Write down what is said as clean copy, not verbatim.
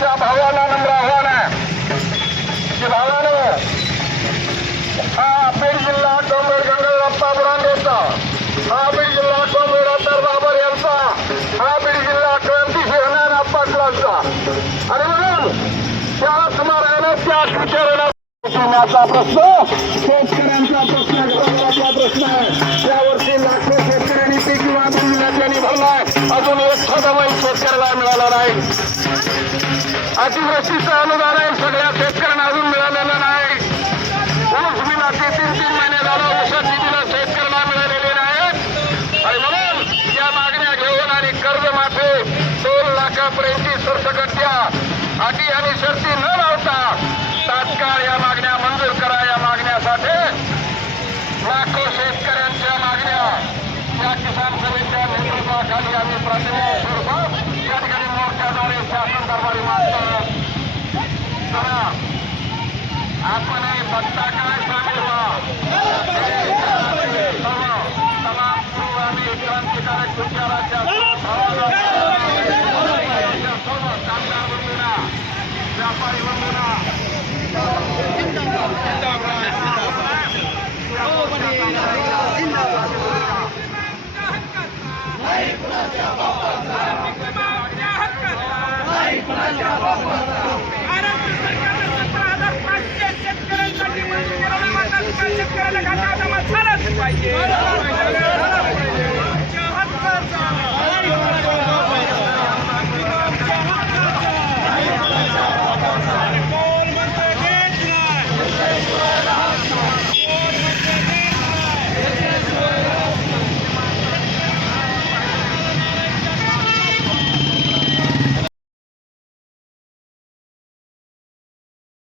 शेतकऱ्यांच्या भावाला नम्र आव्हान आहे की भावानो, हा बीड जिल्हा डोंगर गंगल अप्पा बुरांडेचा, हा बीड जिल्हा डोंगर अत्तर बाबर यांचा, हा बीड जिल्हा क्रांतिसिंह हनान अप्पा क्लासचा. आणि म्हणून त्याच मार्गाने त्याच विचाराने प्रश्न शेतकऱ्यांचा प्रश्न महत्वाचा प्रश्न आहे. यावर्षी लाखो शेतकऱ्यांनी पीक विमा बिल भरलाय, अजून एक सदमाही शेतकऱ्याला मिळाला नाही. अतिवृष्टीचं अनुदान आहे, सगळ्या शेतकऱ्यांना अजून मिळालेलं नाही. ऊस बिलाचे 3-3 महिने झाला ऊसाची बिलं शेतकऱ्यांना मिळालेली नाहीत. आणि म्हणून या मागण्या घेऊन आणि कर्जमाफी 2 लाखापर्यंतची सरसकट द्या, अटी आणि शर्ती न लावता तात्काळ या मागण्या मंजूर करा. या मागण्यासाठी लाखो शेतकऱ्यांच्या मागण्या या किसान सभेच्या नेतृत्वाखाली आम्ही प्रातिनिधिक स्वरूपात या ठिकाणी मोर्चाद्वारे शासन दरबारी मागतो. चला आपणही बघता काय सामील व्हा. तमाम पूर्व आणि क्रांतिकारक विचाराच्या सर्व कामगार बंधूंना, व्यापारी बंधूंना शेतकऱ्यांसाठी शेतकऱ्याला घाटा जमा झालाच पाहिजे.